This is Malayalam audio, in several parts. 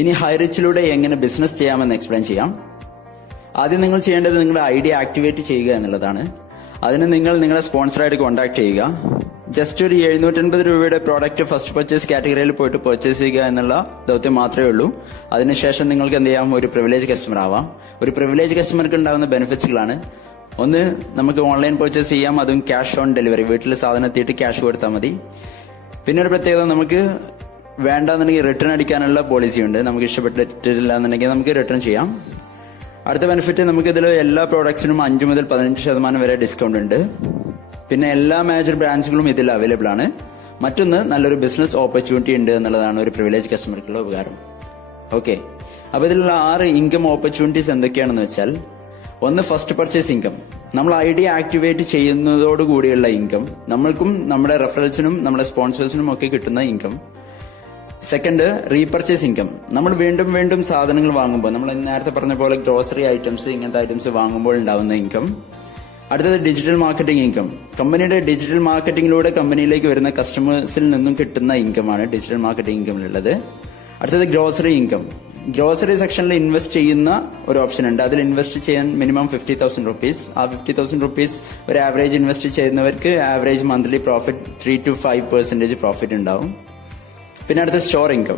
ഇനി ഹൈറിച്ചിലൂടെ എങ്ങനെ ബിസിനസ് ചെയ്യാമെന്ന് എക്സ്പ്ലെയിൻ ചെയ്യാം. ആദ്യം നിങ്ങൾ ചെയ്യേണ്ടത് നിങ്ങളുടെ ഐഡിയ ആക്ടിവേറ്റ് ചെയ്യുക എന്നുള്ളതാണ്. അതിന് നിങ്ങൾ നിങ്ങളുടെ സ്പോൺസറായിട്ട് കോൺടാക്ട് ചെയ്യുക. ജസ്റ്റ് ഒരു 750 രൂപയുടെ പ്രോഡക്റ്റ് ഫസ്റ്റ് പർച്ചേസ് കാറ്റഗറിയിൽ പോയിട്ട് പർച്ചേസ് ചെയ്യുക എന്നുള്ള ദൗത്യം മാത്രമേ ഉള്ളൂ. അതിനുശേഷം നിങ്ങൾക്ക് എന്ത് ചെയ്യാം, ഒരു പ്രിവിലേജ് കസ്റ്റമർ ആവാം. ഒരു പ്രിവിലേജ് കസ്റ്റമർക്ക് ഉണ്ടാകുന്ന ബെനിഫിറ്റ്സുകളാണ്: ഒന്ന്, നമുക്ക് ഓൺലൈൻ പർച്ചേസ് ചെയ്യാം, അതും ക്യാഷ് ഓൺ ഡെലിവറി. വീട്ടിൽ സാധനം എത്തിയിട്ട് ക്യാഷ് കൊടുത്താൽ മതി. പിന്നെ ഒരു പ്രത്യേകത, നമുക്ക് വേണ്ടാന്നുണ്ടെങ്കിൽ റിട്ടേൺ അടിക്കാനുള്ള പോളിസി ഉണ്ട്. നമുക്ക് ഇഷ്ടപ്പെട്ടിട്ടില്ല എന്നുണ്ടെങ്കിൽ നമുക്ക് റിട്ടേൺ ചെയ്യാം. അടുത്ത ബെനിഫിറ്റ്, നമുക്ക് ഇതിൽ എല്ലാ പ്രോഡക്ട്സിനും 5 മുതൽ 15% വരെ ഡിസ്കൗണ്ട് ഉണ്ട്. പിന്നെ എല്ലാ മേജർ ബ്രാൻഡ്സുകളും ഇതിൽ അവൈലബിൾ ആണ്. മറ്റൊന്ന്, നല്ലൊരു ബിസിനസ് ഓപ്പർച്യൂണിറ്റി ഉണ്ട് എന്നുള്ളതാണ് ഒരു പ്രിവിലേജ് കസ്റ്റമർക്കുള്ള ഉപകാരം. ഓക്കെ, അപ്പൊ ഇതിലുള്ള 6 ഇൻകം ഓപ്പർച്യൂണിറ്റീസ് എന്തൊക്കെയാണെന്ന് വെച്ചാൽ, ഒന്ന്, ഫസ്റ്റ് പർച്ചേസ് ഇൻകം. നമ്മൾ ഐഡിയ ആക്ടിവേറ്റ് ചെയ്യുന്നതോടുകൂടിയുള്ള ഇൻകം, നമ്മൾക്കും നമ്മുടെ റെഫറൽസിനും നമ്മുടെ സ്പോൺസേഴ്സിനും ഒക്കെ കിട്ടുന്ന ഇൻകം. Second, repurchase income. നമ്മൾ വീണ്ടും വീണ്ടും സാധനങ്ങൾ വാങ്ങുമ്പോൾ, നമ്മൾ നേരത്തെ പറഞ്ഞ പോലെ ഗ്രോസറി ഐറ്റംസ്, ഇങ്ങനത്തെ ഐറ്റംസ് വാങ്ങുമ്പോൾ ഉണ്ടാവുന്ന ഇൻകം. അടുത്തത്, ഡിജിറ്റൽ മാർക്കറ്റിംഗ് ഇൻകം. കമ്പനിയുടെ ഡിജിറ്റൽ മാർക്കറ്റിംഗിലൂടെ കമ്പനിയിലേക്ക് വരുന്ന കസ്റ്റമേഴ്സിൽ നിന്നും കിട്ടുന്ന ഇൻകമാണ് ഡിജിറ്റൽ മാർക്കറ്റിംഗ് ഇൻകമിലുള്ളത്. അടുത്തത്, ഗ്രോസറി ഇൻകം. ഗ്രോസറി സെക്ഷനിൽ ഇൻവെസ്റ്റ് ചെയ്യുന്ന ഒരു ഓപ്ഷൻ ഉണ്ട്. അതിൽ ഇൻവെസ്റ്റ് ചെയ്യാൻ മിനിമം 50,000 റുപ്പീസ്. ആ 50,000 റുപ്പീസ് ഒരു ആവറേജ് ഇൻവെസ്റ്റ് ചെയ്യുന്നവർക്ക് average monthly profit 3 to 5% profit ഉണ്ടാവും. പിന്നെ അടുത്ത, സ്റ്റോർ ഇൻകം.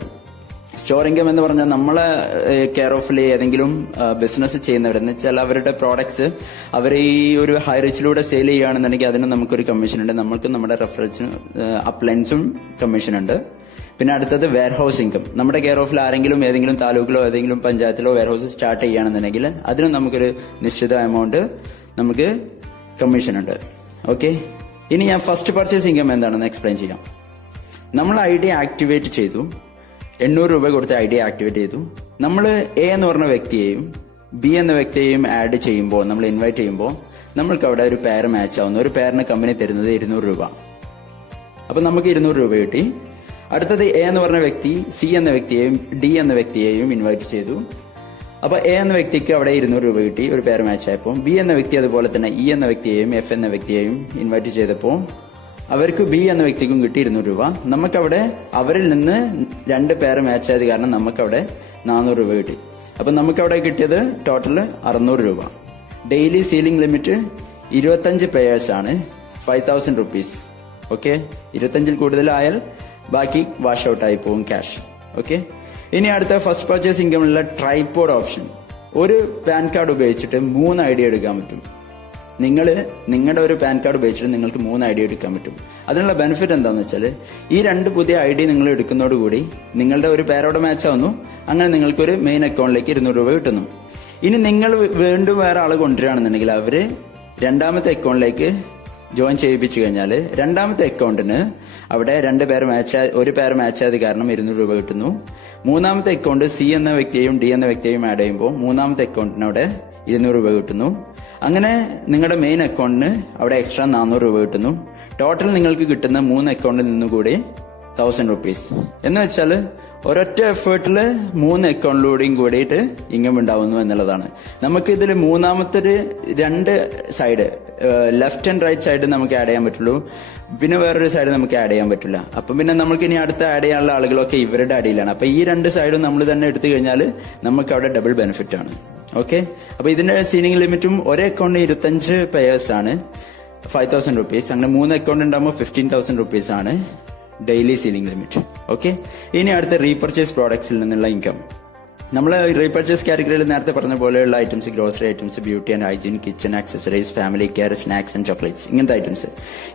സ്റ്റോർ ഇൻകം എന്ന് പറഞ്ഞാൽ നമ്മളെ കെയർ ഓഫിൽ ഏതെങ്കിലും ബിസിനസ് ചെയ്യുന്നവരെന്ന് വെച്ചാൽ അവരുടെ പ്രോഡക്ട്സ് അവർ ഈ ഒരു ഹൈ റിച്ചിലൂടെ സെയിൽ ചെയ്യുകയാണെന്നുണ്ടെങ്കിൽ അതിന് നമുക്കൊരു കമ്മീഷൻ ഉണ്ട്. നമുക്ക് നമ്മുടെ റെഫറൻസിനും അപ്ലയൻസും കമ്മീഷൻ ഉണ്ട്. പിന്നെ അടുത്തത്, വെയർഹൌസ് ഇൻകം. നമ്മുടെ കെയർ ഓഫിൽ ആരെങ്കിലും ഏതെങ്കിലും താലൂക്കിലോ ഏതെങ്കിലും പഞ്ചായത്തിലോ വെയർഹൌസ് സ്റ്റാർട്ട് ചെയ്യുകയാണെന്നുണ്ടെങ്കിൽ അതിനും നമുക്കൊരു നിശ്ചിത എമൗണ്ട് നമുക്ക് കമ്മീഷൻ ഉണ്ട്. ഓക്കെ, ഇനി ഞാൻ ഫസ്റ്റ് പർച്ചേസ് ഇൻകം എന്താണെന്ന് എക്സ്പ്ലെയിൻ ചെയ്യാം. നമ്മൾ ഐഡിയ ആക്ടിവേറ്റ് ചെയ്തു, 800 രൂപ കൊടുത്ത് ഐഡിയ ആക്ടിവേറ്റ് ചെയ്തു. നമ്മൾ എ എന്ന് പറഞ്ഞ വ്യക്തിയെയും ബി എന്ന വ്യക്തിയെയും ആഡ് ചെയ്യുമ്പോൾ, നമ്മൾ ഇൻവൈറ്റ് ചെയ്യുമ്പോൾ നമ്മൾക്ക് അവിടെ ഒരു പെയർ മാച്ച് ആവുന്നു. ഒരു പെയറിന് കമ്പനി തരുന്നത് 200 രൂപ. അപ്പൊ നമുക്ക് 200 രൂപ കിട്ടി. അടുത്തത്, എ എന്ന് പറഞ്ഞ വ്യക്തി സി എന്ന വ്യക്തിയെയും ഡി എന്ന വ്യക്തിയെയും ഇൻവൈറ്റ് ചെയ്തു. അപ്പൊ എ എന്ന വ്യക്തിക്ക് അവിടെ 200 രൂപ കിട്ടി, ഒരു പെയർ മാച്ച് ആയപ്പോൾ. ബി എന്ന വ്യക്തി അതുപോലെ തന്നെ ഇ എന്ന വ്യക്തിയെയും എഫ് എന്ന വ്യക്തിയെയും ഇൻവൈറ്റ് ചെയ്തപ്പോൾ അവർക്ക് ബി എന്ന വ്യക്തിക്കും കിട്ടി 200 രൂപ. നമുക്കവിടെ അവരിൽ നിന്ന് 2 പേര് മാച്ച് ആയത് കാരണം നമുക്കവിടെ 400 രൂപ കിട്ടി. അപ്പൊ നമുക്കവിടെ കിട്ടിയത് ടോട്ടൽ 600 രൂപ. ഡെയിലി സീലിംഗ് ലിമിറ്റ് 25 പേയേഴ്സ് ആണ്, 5,000 റുപ്പീസ്. ഓക്കെ, 25-ൽ കൂടുതലായാൽ ബാക്കി വാഷ് ഔട്ട് ആയി പോകും ക്യാഷ്. ഓക്കെ, ഇനി അടുത്ത ഫസ്റ്റ് പർച്ചേസ് ഇൻകമുള്ള ട്രൈപോഡ് ഓപ്ഷൻ. ഒരു പാൻ കാർഡ് ഉപയോഗിച്ചിട്ട് 3 ഐഡിയ എടുക്കാൻ പറ്റും. നിങ്ങളുടെ ഒരു പാൻ കാർഡ് ഉപയോഗിച്ചിട്ട് നിങ്ങൾക്ക് 3 ഐഡിയ എടുക്കാൻ പറ്റും. അതിനുള്ള ബെനിഫിറ്റ് എന്താണെന്ന് വെച്ചാൽ, ഈ 2 പുതിയ ഐഡിയ നിങ്ങൾ എടുക്കുന്നതോടുകൂടി നിങ്ങളുടെ ഒരു പേരോടെ മാച്ച് ആവുന്നു. അങ്ങനെ നിങ്ങൾക്കൊരു മെയിൻ അക്കൗണ്ടിലേക്ക് 200 രൂപ കിട്ടുന്നു. ഇനി നിങ്ങൾ വീണ്ടും വേറെ ആള് കൊണ്ടുവരികയാണെന്നുണ്ടെങ്കിൽ അവര് രണ്ടാമത്തെ അക്കൗണ്ടിലേക്ക് ജോയിൻ ചെയ്യിപ്പിച്ചു കഴിഞ്ഞാൽ രണ്ടാമത്തെ അക്കൗണ്ടിന് അവിടെ 2 പേർ ഒരു പേർ മാച്ച് ആയത് കാരണം 200 രൂപ കിട്ടുന്നു. മൂന്നാമത്തെ അക്കൗണ്ട് സി എന്ന വ്യക്തിയെയും ഡി എന്ന വ്യക്തിയെയും ആഡ് ചെയ്യുമ്പോൾ മൂന്നാമത്തെ അക്കൗണ്ടിന് അവിടെ 200 രൂപ കിട്ടുന്നു. അങ്ങനെ നിങ്ങളുടെ മെയിൻ അക്കൗണ്ടിന് അവിടെ എക്സ്ട്രാ 400 രൂപ കിട്ടുന്നു. ടോട്ടൽ നിങ്ങൾക്ക് കിട്ടുന്ന 3 അക്കൗണ്ടിൽ നിന്നുകൂടി 1000 റുപ്പീസ്. എന്ന് വെച്ചാൽ ഒരൊറ്റ എഫേർട്ടിൽ 3 അക്കൗണ്ടിലൂടെയും കൂടിയിട്ട് ഇൻകം ഉണ്ടാവുന്നു എന്നുള്ളതാണ്. നമുക്ക് ഇതിൽ മൂന്നാമത്തെ 2 side, left and right side നമുക്ക് ആഡ് ചെയ്യാൻ പറ്റുള്ളൂ. പിന്നെ വേറൊരു സൈഡ് നമുക്ക് ആഡ് ചെയ്യാൻ പറ്റില്ല. അപ്പം പിന്നെ നമുക്ക് ഇനി അടുത്ത ആഡ് ചെയ്യാനുള്ള ആളുകളൊക്കെ ഇവരുടെ അടിയിലാണ്. അപ്പൊ ഈ 2 സൈഡും നമ്മൾ തന്നെ എടുത്തു കഴിഞ്ഞാൽ നമുക്ക് അവിടെ ഡബിൾ ബെനിഫിറ്റ് ആണ്. ഓക്കെ, അപ്പൊ ഇതിന്റെ സീലിംഗ് ലിമിറ്റും ഒരേ അക്കൗണ്ടിന് 25 പേയേഴ്സ് ആണ്, 5,000 റുപ്പീസ്. അങ്ങനെ 3 അക്കൗണ്ട് ഉണ്ടാകുമ്പോൾ 15,000 റുപ്പീസ് ആണ് ഡെയിലി സീലിംഗ് ലിമിറ്റ്. ഓക്കെ, ഇനി അടുത്ത റീപർച്ചേസ് പ്രോഡക്ട്സിൽ നിന്നുള്ള ഇൻകം. നമ്മൾ റീപർച്ചേസ് കാറ്റഗറിയിൽ നേരത്തെ പറഞ്ഞ പോലെയുള്ള items, grocery items, beauty and hygiene, kitchen accessories, family care, snacks and chocolates, ഇങ്ങനത്തെ ഐറ്റംസ്.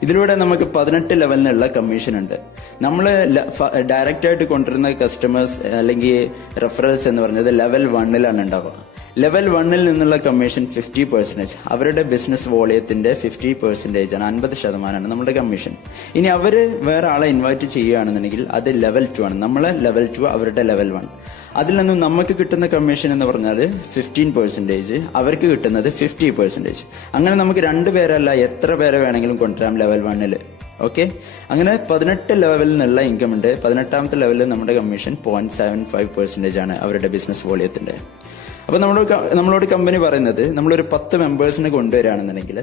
ഇതിലൂടെ നമുക്ക് 18 ലെവലിനുള്ള കമ്മീഷൻ ഉണ്ട്. നമ്മൾ ഡയറക്റ്റ് ആയിട്ട് കൊണ്ടുവരുന്ന കസ്റ്റമേഴ്സ് അല്ലെങ്കിൽ റെഫറൽസ് എന്ന് പറഞ്ഞത് ലെവൽ 1-ലാണ് ഉണ്ടാവുക. ലെവൽ 1-ൽ നിന്നുള്ള കമ്മീഷൻ 50%. അവരുടെ ബിസിനസ് വോളിയത്തിന്റെ 50% ആണ്, 50% നമ്മുടെ കമ്മീഷൻ. ഇനി അവര് വേറെ ആളെ ഇൻവൈറ്റ് ചെയ്യുകയാണെന്നുണ്ടെങ്കിൽ അത് ലെവൽ 2 ആണ്. നമ്മളെ ലെവൽ 2, അവരുടെ ലെവൽ 1. അതിൽ നിന്നും നമുക്ക് കിട്ടുന്ന കമ്മീഷൻ എന്ന് പറഞ്ഞാൽ 15%, അവർക്ക് കിട്ടുന്നത് 50%. അങ്ങനെ നമുക്ക് 2 പേരല്ല എത്ര പേരെ വേണമെങ്കിലും കൊണ്ടുവരാം ലെവൽ 1-ൽ. ഓക്കെ, അങ്ങനെ 18 ലെവലിൽ നിന്നുള്ള ഇൻകം ഉണ്ട്. 18ാമത്തെ ലെവലിൽ നമ്മുടെ കമ്മീഷൻ 0.75% ആണ് അവരുടെ ബിസിനസ് വോളിയത്തിന്റെ. അപ്പൊ നമ്മളോട് കമ്പനി പറയുന്നത്, നമ്മളൊരു 10 മെമ്പേഴ്സിനെ കൊണ്ടുവരികയാണെന്നുണ്ടെങ്കിൽ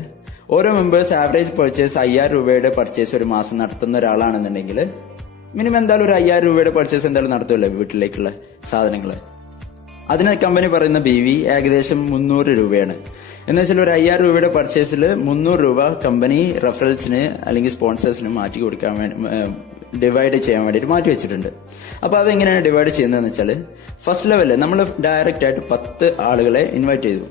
ഓരോ മെമ്പേഴ്സ് ആവറേജ് പർച്ചേസ് 5,000 രൂപയുടെ പർച്ചേസ് ഒരു മാസം നടത്തുന്ന ഒരാളാണെന്നുണ്ടെങ്കിൽ മിനിമം എന്തായാലും ഒരു 5000 രൂപയുടെ പർച്ചേസ് എന്തായാലും നടത്തുമല്ലോ വീട്ടിലേക്കുള്ള സാധനങ്ങൾ. അതിന് കമ്പനി പറയുന്ന BV ഏകദേശം 300 രൂപയാണ്. എന്ന് വെച്ചാൽ ഒരു 5000 രൂപയുടെ പർച്ചേസിൽ 300 രൂപ കമ്പനി റെഫറൽസിന് അല്ലെങ്കിൽ സ്പോൺസേഴ്സിന് മാറ്റി കൊടുക്കാൻ വേണ്ടി ഡിവൈഡ് ചെയ്യാൻ വേണ്ടിയിട്ട് മാറ്റി വെച്ചിട്ടുണ്ട്. അപ്പൊ അതെങ്ങനെയാണ് ഡിവൈഡ് ചെയ്യുന്നതെന്ന് വെച്ചാൽ ഫസ്റ്റ് ലെവലിൽ നമ്മൾ ഡയറക്റ്റ് ആയിട്ട് 10 ആളുകളെ ഇൻവൈറ്റ് ചെയ്തു.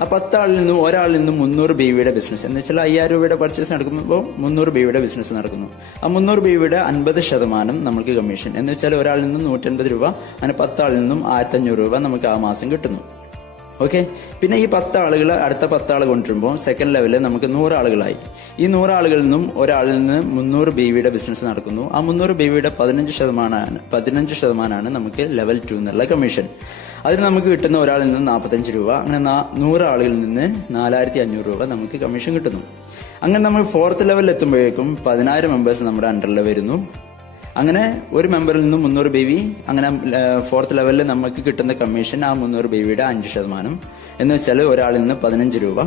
ആ 10 ആളിൽ നിന്നും ഒരാളിൽ നിന്നും 300 BVയുടെ ബിസിനസ് എന്ന് വെച്ചാൽ 5000 രൂപയുടെ പർച്ചേസ് നടക്കുമ്പോൾ 300 BVയുടെ ബിസിനസ് നടക്കുന്നു. ആ 300 BVയുടെ 50% നമുക്ക് കമ്മീഷൻ എന്ന് വെച്ചാൽ ഒരാളിൽ നിന്നും 150 രൂപ, അങ്ങനെ 10 ആളിൽ നിന്നും 1500 രൂപ നമുക്ക് ആ മാസം കിട്ടുന്നു. ഓക്കെ. പിന്നെ ഈ 10 ആളുകൾ അടുത്ത 10 ആൾ കൊണ്ടുവരുമ്പോൾ സെക്കൻഡ് ലെവലിൽ നമുക്ക് 100 ആളുകളായി. ഈ 100 ആളുകളിൽ നിന്നും ഒരാളിൽ നിന്ന് 300 BVയുടെ ബിസിനസ് നടക്കുന്നു. ആ 300 BVയുടെ 15% നമുക്ക് ലെവൽ 2 എന്നുള്ള കമ്മീഷൻ. അതിന് നമുക്ക് കിട്ടുന്ന ഒരാളിൽ നിന്ന് 45 രൂപ, അങ്ങനെ 100 ആളുകളിൽ നിന്ന് 4500 രൂപ നമുക്ക് കമ്മീഷൻ കിട്ടുന്നു. അങ്ങനെ നമ്മൾ 4th ലെവലിൽ എത്തുമ്പോഴേക്കും 10000 മെമ്പേഴ്സ് നമ്മുടെ അണ്ടറിൽ വരുന്നു. അങ്ങനെ ഒരു മെമ്പറിൽ നിന്ന് 300 BV, അങ്ങനെ 4th ലെവലിൽ നമുക്ക് കിട്ടുന്ന കമ്മീഷൻ ആ 300 BVയുടെ 5% എന്ന് വെച്ചാൽ ഒരാളിൽ നിന്ന് 15 രൂപ.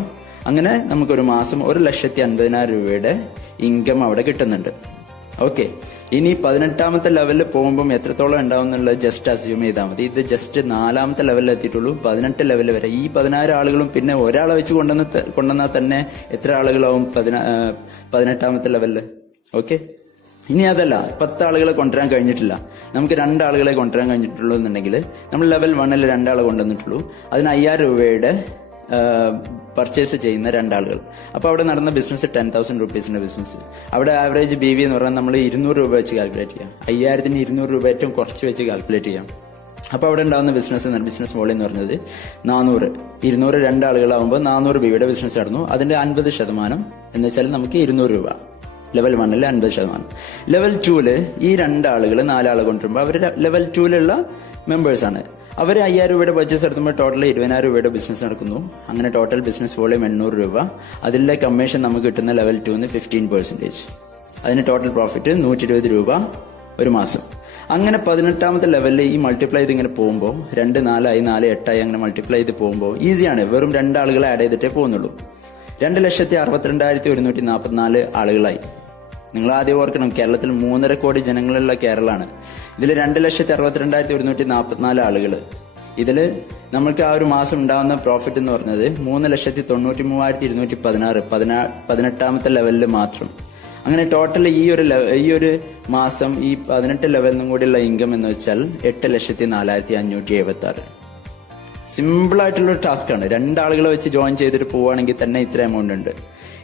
അങ്ങനെ നമുക്കൊരു മാസം 1,50,000 രൂപയുടെ ഇൻകം അവിടെ കിട്ടുന്നുണ്ട്. ഓക്കെ. ഇനി 18ാമത്തെ ലെവലിൽ പോകുമ്പോൾ എത്രത്തോളം ഉണ്ടാവും എന്നുള്ളത് ജസ്റ്റ് അസ്യൂം ചെയ്താൽ മതി. ഇത് ജസ്റ്റ് 4ാമത്തെ ലെവലിൽ എത്തിയിട്ടുള്ളൂ. 18 ലെവലിൽ വരെ ഈ 10000 ആളുകളും പിന്നെ ഒരാളെ വെച്ച് കൊണ്ടുവന്നാൽ തന്നെ എത്ര ആളുകളാവും 18ാമത്തെ ലെവലിൽ? ഓക്കെ. ഇനി അതല്ല, 10 ആളുകളെ കൊണ്ടുവരാൻ കഴിഞ്ഞിട്ടില്ല, നമുക്ക് 2 ആളുകളെ കൊണ്ടുവരാൻ കഴിഞ്ഞിട്ടുള്ളൂ എന്നുണ്ടെങ്കിൽ നമ്മൾ ലെവൽ 1ൽ 2 ആളെ കൊണ്ടുവന്നിട്ടുള്ളൂ. അതിന് 5000 രൂപയുടെ പർച്ചേസ് ചെയ്യുന്ന 2 ആളുകൾ. അപ്പൊ അവിടെ നടന്ന ബിസിനസ് 10,000 റുപ്പീസിന്റെ ബിസിനസ്. അവിടെ ആവറേജ് BV എന്ന് പറഞ്ഞാൽ നമ്മൾ 200 രൂപ വെച്ച് കാൽക്കുലേറ്റ് ചെയ്യാം. 5000ന് 200 രൂപ ഏറ്റവും കുറച്ച് വെച്ച് കാൽക്കുലേറ്റ് ചെയ്യാം. അപ്പൊ അവിടെ ഉണ്ടാകുന്ന ബിസിനസ് വോളിയം എന്ന് പറഞ്ഞത് 400. 200 2 ആളുകളാവുമ്പോൾ 400 BVയുടെ ബിസിനസ് നടന്നു. അതിന്റെ 50% എന്ന് വെച്ചാൽ നമുക്ക് 200 രൂപ. ലെവൽ 1ൽ 50%. ലെവൽ 2ല് ഈ 2 ആളുകൾ 4 ആളെ കൊണ്ടുവരുമ്പോൾ അവർ ലെവൽ 2ലുള്ള മെമ്പേഴ്സ് ആണ്. അവർ 5000 രൂപയുടെ പർച്ചേസ് നടത്തുമ്പോൾ ടോട്ടൽ 20,000 രൂപയുടെ ബിസിനസ് നടക്കുന്നു. അങ്ങനെ ടോട്ടൽ ബിസിനസ് വോളിയം 800 രൂപ. അതിലെ കമ്മീഷൻ നമുക്ക് കിട്ടുന്ന ലെവൽ 2ന്ന് 15%. അതിന് ടോട്ടൽ പ്രോഫിറ്റ് 120 രൂപ ഒരു മാസം. അങ്ങനെ 18ാമത്തെ ലെവലിൽ ഈ മൾട്ടിപ്ലൈ ചെയ്ത് ഇങ്ങനെ പോകുമ്പോൾ 2 4 ആയി 4 8 ആയി അങ്ങനെ മൾട്ടിപ്ലൈ ചെയ്ത് പോകുമ്പോൾ ഈസിയാണ്. വെറും 2 ആളുകളെ ആഡ് ചെയ്തിട്ടേ പോകുന്നുള്ളൂ. 2,62,244 ആളുകളായി. നിങ്ങൾ ആദ്യം ഓർക്കണം, കേരളത്തിൽ 3.5 കോടി ജനങ്ങളുള്ള കേരളമാണ്. ഇതിൽ 2,62,244 ആളുകൾ. ഇതില് നമ്മൾക്ക് ആ ഒരു മാസം ഉണ്ടാവുന്ന പ്രോഫിറ്റ് എന്ന് പറഞ്ഞത് 3,93,216 18ാമത്തെ ലെവലിൽ മാത്രം. അങ്ങനെ ടോട്ടൽ ഈ ഒരു മാസം ഈ 18 ലെവലിൽ നിന്നും കൂടിയുള്ള ഇൻകം എന്ന് വെച്ചാൽ 8,04,576. സിമ്പിൾ ആയിട്ടുള്ള ഒരു ടാസ്ക് ആണ്. 2 ആളുകളെ വെച്ച് ജോയിൻ ചെയ്തിട്ട് പോവുകയാണെങ്കിൽ തന്നെ ഇത്ര എമൗണ്ട് ഉണ്ട്.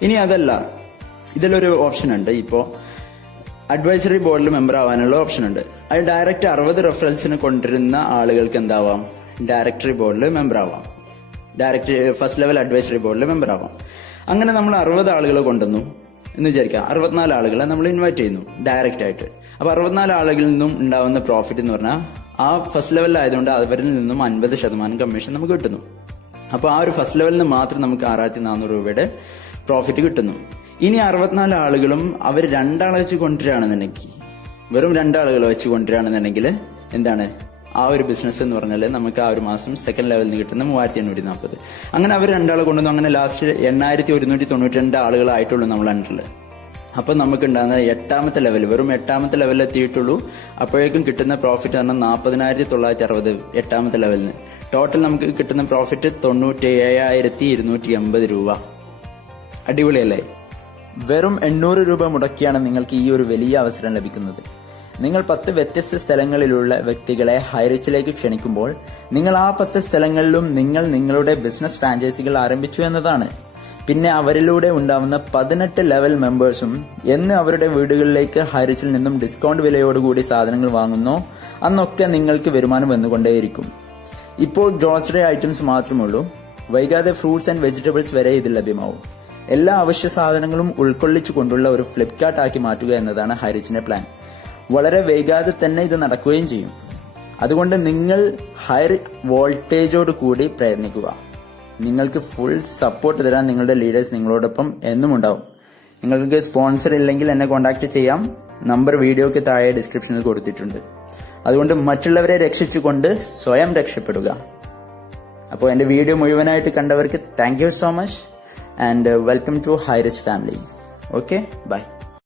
ഇനി അതല്ല, ഇതിലൊരു ഓപ്ഷൻ ഉണ്ട്. ഇപ്പോൾ അഡ്വൈസറി ബോർഡിൽ മെമ്പർ ആവാനുള്ള ഓപ്ഷൻ ഉണ്ട്. അത് ഡയറക്റ്റ് 60 റെഫറൻസിന് കൊണ്ടുവരുന്ന ആളുകൾക്ക് എന്താവാം? ഡയറക്ടറി ബോർഡിൽ മെമ്പർ ആവാം. ഡയറക്റ്റ് ഫസ്റ്റ് ലെവൽ അഡ്വൈസറി ബോർഡിൽ മെമ്പർ ആവാം. അങ്ങനെ നമ്മൾ 60 ആളുകളെ കൊണ്ടുവന്നു എന്ന് വിചാരിക്കാം. 64 ആളുകളെ നമ്മൾ ഇൻവൈറ്റ് ചെയ്യുന്നു ഡയറക്റ്റ് ആയിട്ട്. അപ്പൊ 64 ആളുകളിൽ നിന്നും ഉണ്ടാവുന്ന പ്രോഫിറ്റ് എന്ന് പറഞ്ഞാൽ ആ ഫസ്റ്റ് ലെവലിലായതുകൊണ്ട് അവരിൽ നിന്നും 50% കമ്മീഷൻ നമുക്ക് കിട്ടുന്നു. അപ്പൊ ആ ഒരു ഫസ്റ്റ് ലെവലിൽ നിന്ന് മാത്രം നമുക്ക് 6,400 രൂപയുടെ പ്രോഫിറ്റ് കിട്ടുന്നു. ഇനി 64 ആളുകളും അവർ 2 ആളെ വെച്ച് കൊണ്ടുവരികയാണെന്നുണ്ടെങ്കിൽ, വെറും 2 ആളുകളെ വെച്ച് കൊണ്ടുവരികയാണെന്നുണ്ടെങ്കിൽ എന്താണ് ആ ഒരു ബിസിനസ് എന്ന് പറഞ്ഞാൽ നമുക്ക് ആ ഒരു മാസം സെക്കൻഡ് ലെവലിൽ നിന്ന് കിട്ടുന്ന 3,840. അങ്ങനെ അവർ 2 ആളെ കൊണ്ടുവന്നു. അങ്ങനെ ലാസ്റ്റ് 8,192 ആളുകളായിട്ടുള്ളൂ നമ്മൾ അണ്ടറിൽ. അപ്പൊ നമുക്ക് ഉണ്ടാകുന്ന 8ാമത്തെ ലെവൽ, വെറും 8ാമത്തെ ലെവലിൽ എത്തിയിട്ടുള്ളൂ. അപ്പോഴേക്കും കിട്ടുന്ന പ്രോഫിറ്റ് പറഞ്ഞാൽ 40,960 8ാമത്തെ ലെവലിന്. ടോട്ടൽ നമുക്ക് കിട്ടുന്ന പ്രോഫിറ്റ് 97,280 രൂപ. അടിപൊളിയല്ലേ? വെറും 800 രൂപ മുടക്കിയാണ് നിങ്ങൾക്ക് ഈ ഒരു വലിയ അവസരം ലഭിക്കുന്നത്. നിങ്ങൾ 10 വ്യത്യസ്ത സ്ഥലങ്ങളിലുള്ള വ്യക്തികളെ ഹൈറിച്ചിലേക്ക് ക്ഷണിക്കുമ്പോൾ നിങ്ങൾ ആ 10 സ്ഥലങ്ങളിലും നിങ്ങൾ നിങ്ങളുടെ ബിസിനസ് ഫ്രാഞ്ചൈസികൾ ആരംഭിച്ചു എന്നതാണ്. പിന്നെ അവരിലൂടെ ഉണ്ടാവുന്ന 18 ലെവൽ മെമ്പേഴ്സും എന്ന് അവരുടെ വീടുകളിലേക്ക് ഹൈറിച്ചിൽ നിന്നും ഡിസ്കൗണ്ട് വിലയോടുകൂടി സാധനങ്ങൾ വാങ്ങുന്നോ അന്നൊക്കെ നിങ്ങൾക്ക് വരുമാനം വന്നുകൊണ്ടേയിരിക്കും. ഇപ്പോൾ ഗ്രോസറി ഐറ്റംസ് മാത്രമുള്ളൂ, വൈകാതെ ഫ്രൂട്ട്സ് ആൻഡ് വെജിറ്റബിൾസ് വരെ ഇതിൽ ലഭ്യമാവും. എല്ലാ അവശ്യ സാധനങ്ങളും ഉൾക്കൊള്ളിച്ചുകൊണ്ടുള്ള ഒരു ഫ്ലിപ്കാർട്ട് ആക്കി മാറ്റുക എന്നതാണ് ഹൈറിച്ചിന്റെ പ്ലാൻ. വളരെ വൈകാതെ തന്നെ ഇത് നടക്കുകയും ചെയ്യും. അതുകൊണ്ട് നിങ്ങൾ ഹൈ വോൾട്ടേജോട് കൂടി പ്രയത്നിക്കുക. നിങ്ങൾക്ക് ഫുൾ സപ്പോർട്ട് തരാൻ നിങ്ങളുടെ ലീഡേഴ്സ് നിങ്ങളോടൊപ്പം എന്നും ഉണ്ടാവും. നിങ്ങൾക്ക് സ്പോൺസർ ഇല്ലെങ്കിൽ എന്നെ കോൺടാക്ട് ചെയ്യാം. നമ്പർ വീഡിയോയ്ക്ക് താഴെ ഡിസ്ക്രിപ്ഷനിൽ കൊടുത്തിട്ടുണ്ട്. അതുകൊണ്ട് മറ്റുള്ളവരെ രക്ഷിച്ചുകൊണ്ട് സ്വയം രക്ഷപ്പെടുക. അപ്പോൾ എന്റെ വീഡിയോ മുഴുവനായിട്ട് കണ്ടവർക്ക് thank you so much and welcome to High Risk family. Okay, bye.